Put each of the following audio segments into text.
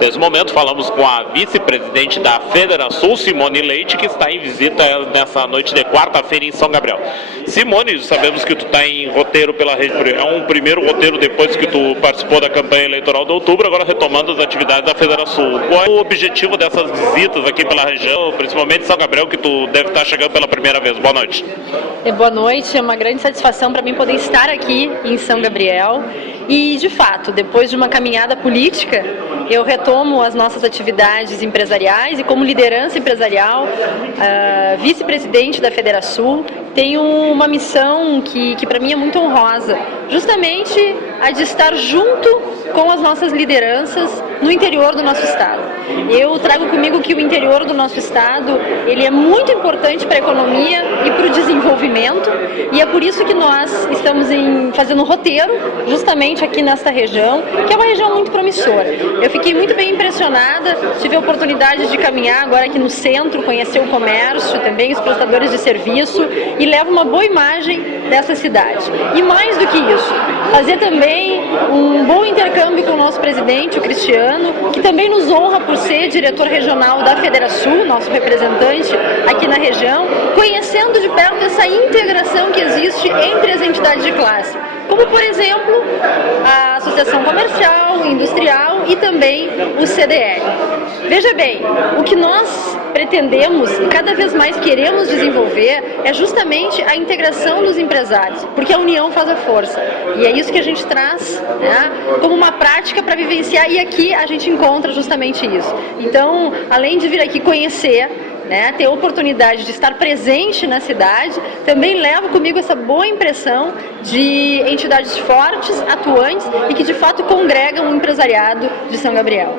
Nesse momento falamos com a vice-presidente da Federação, Simone Leite, que está em visita nessa noite de quarta-feira em São Gabriel. Simone, sabemos que tu está em roteiro pela região, é um primeiro roteiro depois que tu participou da campanha eleitoral de outubro, agora retomando as atividades da Federação. Qual é o objetivo dessas visitas aqui pela região, principalmente em São Gabriel, que tu deve estar chegando pela primeira vez? Boa noite. Boa noite, é uma grande satisfação para mim poder estar aqui em São Gabriel e, de fato, depois de uma caminhada política, eu retomo as nossas atividades empresariais e, como liderança empresarial, vice-presidente da Federação, tenho uma missão que para mim é muito honrosa, justamente a de estar junto com as nossas lideranças no interior do nosso estado. Eu trago comigo que o interior do nosso estado, ele é muito importante para a economia e para o desenvolvimento, e é por isso que nós estamos fazendo um roteiro justamente aqui nesta região, que é uma região muito promissora. Eu fiquei muito bem impressionada, tive a oportunidade de caminhar agora aqui no centro, conhecer o comércio, também os prestadores de serviço, e levo uma boa imagem dessa cidade. E mais do que isso, fazer também um bom intercâmbio com o nosso presidente, o Cristiano, que também nos honra por ser diretor regional da Federação, nosso representante aqui na região, conhecendo de perto essa integração que existe entre as entidades de classe, como, por exemplo, a Associação Comercial, Industrial e também o CDL. Veja bem, o que nós pretendemos e cada vez mais queremos desenvolver é justamente a integração dos empresários, porque a união faz a força. E é isso que a gente traz, né, como uma prática para vivenciar, e aqui a gente encontra justamente isso. Então, além de vir aqui conhecer, ter a oportunidade de estar presente na cidade, também levo comigo essa boa impressão de entidades fortes, atuantes e que de fato congregam o empresariado de São Gabriel.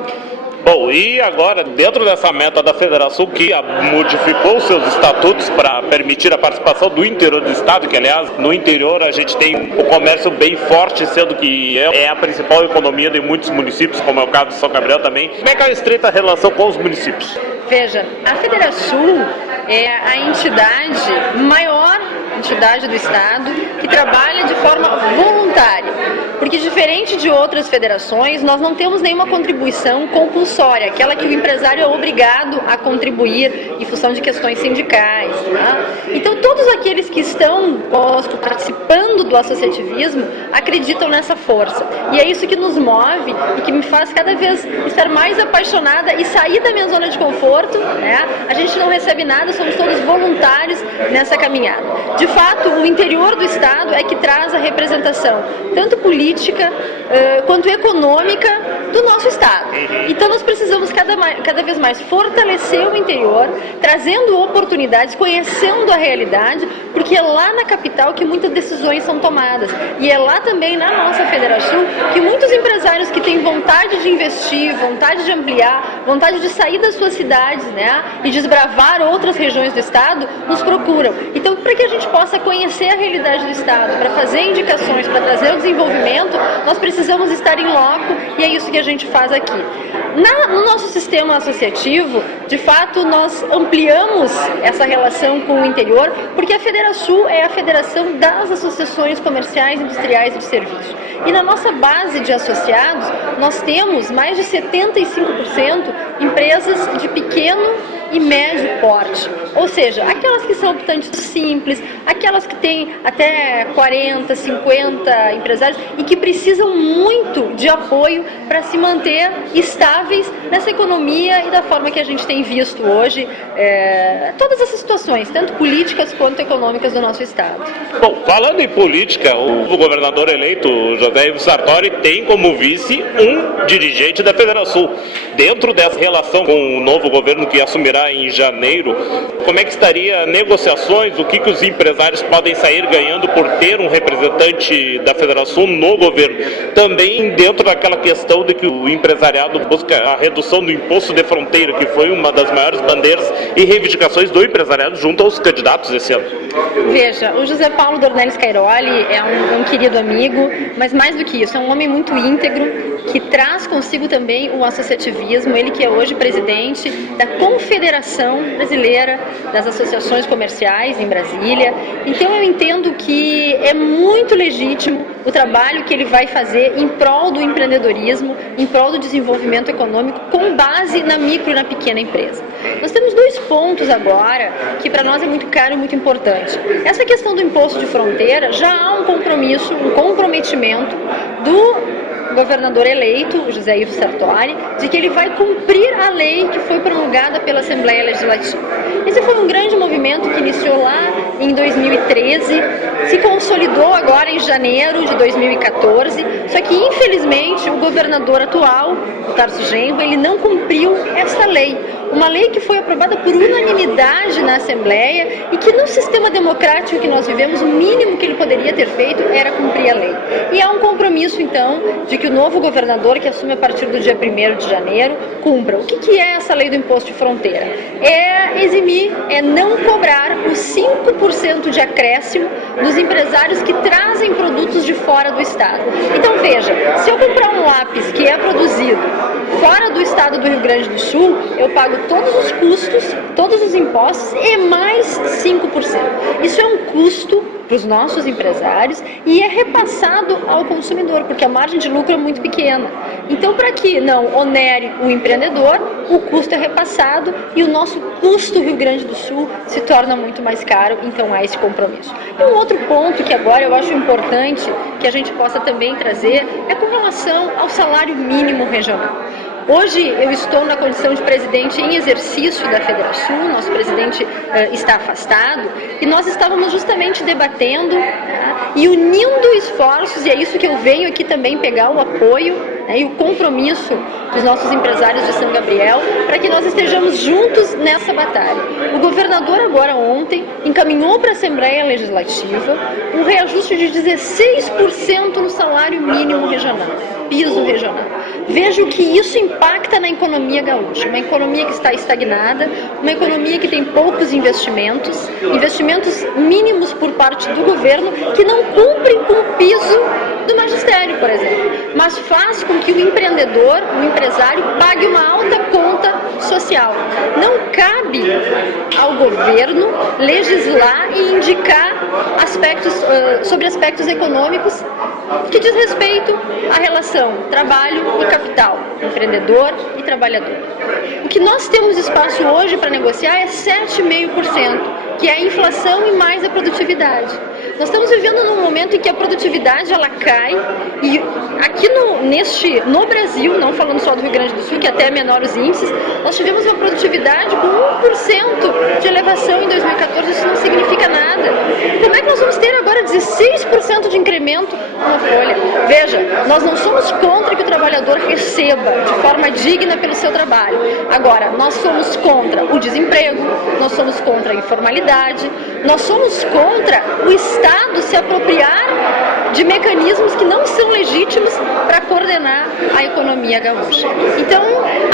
Bom, e agora, dentro dessa meta da Federação, que modificou seus estatutos para permitir a participação do interior do estado, que, aliás, no interior a gente tem o comércio bem forte, sendo que é a principal economia de muitos municípios, como é o caso de São Gabriel também. Como é que é a estreita relação com os municípios? Veja, a Federação é a maior entidade do estado que trabalha de forma voluntária, porque diferente de outras federações, nós não temos nenhuma contribuição compulsória, aquela que o empresário é obrigado a contribuir em função de questões sindicais. Tá? Então todos aqueles que estão participando do associativismo acreditam nessa força, e é isso que nos move e que me faz cada vez estar mais apaixonada e sair da minha zona de conforto. A gente não recebe nada, somos todos voluntários nessa caminhada. De fato, o interior do estado é que traz a representação, tanto política quanto econômica, do nosso estado. Então nós precisamos cada vez mais fortalecer o interior, trazendo oportunidades, conhecendo a realidade, porque é lá na capital que muitas decisões são tomadas. E é lá também, na nossa federação, que muitos empresários que têm vontade de investir, vontade de ampliar, vontade de sair das suas cidades, e desbravar outras regiões do estado, nos procuram. Então, para que a gente possa conhecer a realidade do estado, para fazer indicações, para trazer o desenvolvimento, nós precisamos estar em loco, e é isso que a gente faz aqui. No nosso sistema associativo, de fato, nós ampliamos essa relação com o interior, porque a Federação é a federação das associações comerciais, industriais e de serviços. E na nossa base de associados, nós temos mais de 75% empresas de pequeno e médio porte, ou seja, aquelas que são optantes simples, aquelas que têm até 40, 50 empresários e que precisam muito de apoio para se manter estáveis nessa economia e da forma que a gente tem visto hoje todas essas situações, tanto políticas quanto econômicas do nosso estado. Bom, falando em política, o governador eleito, José Ivo Sartori, tem como vice um dirigente da Federação. Dentro dessa relação com o novo governo que assumirá em janeiro, como é que estaria negociações, o que os empresários podem sair ganhando por ter um representante da Federação no governo? Também dentro daquela questão de que o empresariado busca a redução do imposto de fronteira, que foi uma das maiores bandeiras e reivindicações do empresariado junto aos candidatos esse ano. Veja, o José Paulo Dornelles Cairoli é um querido amigo, mas mais do que isso, é um homem muito íntegro, que traz consigo também o associativismo, ele que é hoje presidente da Confederação Brasileira das Associações Comerciais em Brasília. Então eu entendo que é muito legítimo o trabalho que ele vai fazer em prol do empreendedorismo, em prol do desenvolvimento econômico, com base na micro e na pequena empresa. Nós temos dois pontos agora que para nós é muito caro e muito importante. Essa questão do imposto de fronteira, já há um compromisso, um comprometimento do governador eleito, o José Ivo Sartori, de que ele vai cumprir a lei que foi promulgada pela Assembleia Legislativa. Esse foi um grande movimento que iniciou lá em 2013, se consolidou agora em janeiro de 2014, só que infelizmente o governador atual, o Tarso Genro, ele não cumpriu essa lei. Uma lei que foi aprovada por unanimidade na Assembleia e que no sistema democrático que nós vivemos, o mínimo que ele poderia ter feito era cumprir a lei. E há um compromisso, então, de que o novo governador, que assume a partir do dia 1º de janeiro, cumpra. O que é essa lei do imposto de fronteira? É eximir, é não cobrar os 5% de acréscimo dos empresários que trazem produtos de fora do estado. Então veja, se eu comprar um lápis que é produzido fora do estado do Rio Grande do Sul, eu pago todos os custos, todos os impostos e mais 5%. Isso é um custo para os nossos empresários e é repassado ao consumidor, porque a margem de lucro é muito pequena. Então, para que não onere o empreendedor, o custo é repassado e o nosso custo Rio Grande do Sul se torna muito mais caro, então há esse compromisso. E um outro ponto que agora eu acho importante que a gente possa também trazer é com relação ao salário mínimo regional. Hoje eu estou na condição de presidente em exercício da Federação, nosso presidente está afastado, e nós estávamos justamente debatendo e unindo esforços, e é isso que eu venho aqui também pegar o apoio e o compromisso dos nossos empresários de São Gabriel, para que nós estejamos juntos nessa batalha. O governador agora ontem encaminhou para a Assembleia Legislativa um reajuste de 16% no salário mínimo regional, piso regional. Veja o que isso impacta na economia gaúcha, uma economia que está estagnada, uma economia que tem poucos investimentos, investimentos mínimos por parte do governo, que não cumprem com o piso do magistério, por exemplo, mas faz com que o empreendedor, o empresário, pague uma alta conta social. Não cabe ao governo legislar e indicar sobre aspectos econômicos que diz respeito à relação trabalho e capital, empreendedor e trabalhador. O que nós temos espaço hoje para negociar é 7,5%, que é a inflação e mais a produtividade. Nós estamos vivendo num momento em que a produtividade ela cai e aqui no Brasil, não falando só do Rio Grande do Sul, que até é menor os índices, nós tivemos uma produtividade com 1% de elevação em 2014, isso não significa nada. Como é que nós vamos ter agora 16% de incremento na folha? Veja, nós não somos contra que o trabalhador receba de forma digna pelo seu trabalho. Agora, nós somos contra o desemprego, nós somos contra a informalidade, nós somos contra o Estado se apropriar de mecanismos que não são legítimos para coordenar a economia gaúcha. Então,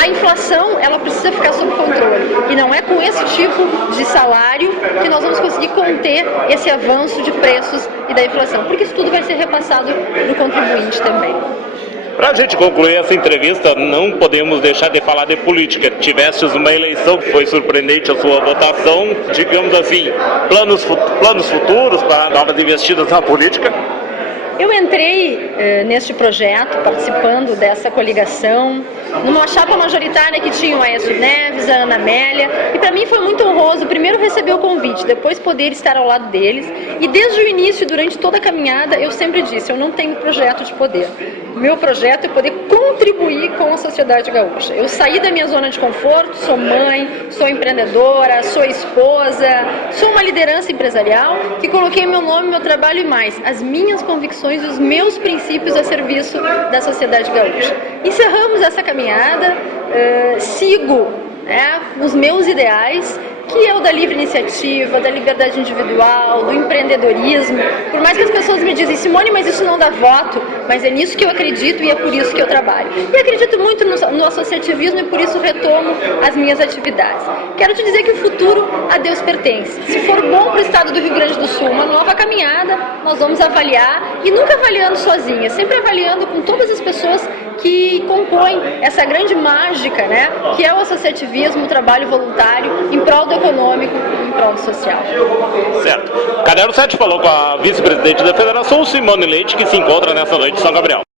a inflação, ela precisa ficar sob controle. E não é com esse tipo de salário que nós vamos conseguir conter esse avanço de preços e da inflação, porque isso tudo vai ser repassado para o contribuinte também. Para a gente concluir essa entrevista, não podemos deixar de falar de política. Tivestes uma eleição que foi surpreendente a sua votação, digamos assim, planos futuros para novas investidas na política? Eu entrei neste projeto, participando dessa coligação, numa chapa majoritária que tinha o Aécio Neves, a Ana Amélia, e para mim foi muito honroso, primeiro receber o convite, depois poder estar ao lado deles, e desde o início, durante toda a caminhada, eu sempre disse, eu não tenho projeto de poder. O meu projeto é poder contribuir com a sociedade gaúcha. Eu saí da minha zona de conforto, sou mãe, sou empreendedora, sou esposa, sou uma liderança empresarial que coloquei meu nome, meu trabalho e mais, as minhas convicções e os meus princípios a serviço da sociedade gaúcha. Encerramos essa caminhada, sigo os meus ideais, que é o da livre iniciativa, da liberdade individual, do empreendedorismo. Por mais que as pessoas me dizem, Simone, mas isso não dá voto, mas é nisso que eu acredito e é por isso que eu trabalho. E acredito muito no associativismo e por isso retomo as minhas atividades. Quero te dizer que o futuro a Deus pertence. Se for bom para o estado do Rio Grande do Sul, uma nova caminhada, nós vamos avaliar, e nunca avaliando sozinha, sempre avaliando com todas as pessoas que compõem essa grande mágica, né, que é o associativismo, o trabalho voluntário em prol do econômico, em prol do social. Certo. Caderno 7 falou com a vice-presidente da Federação, Simone Leite, que se encontra nessa noite em São Gabriel.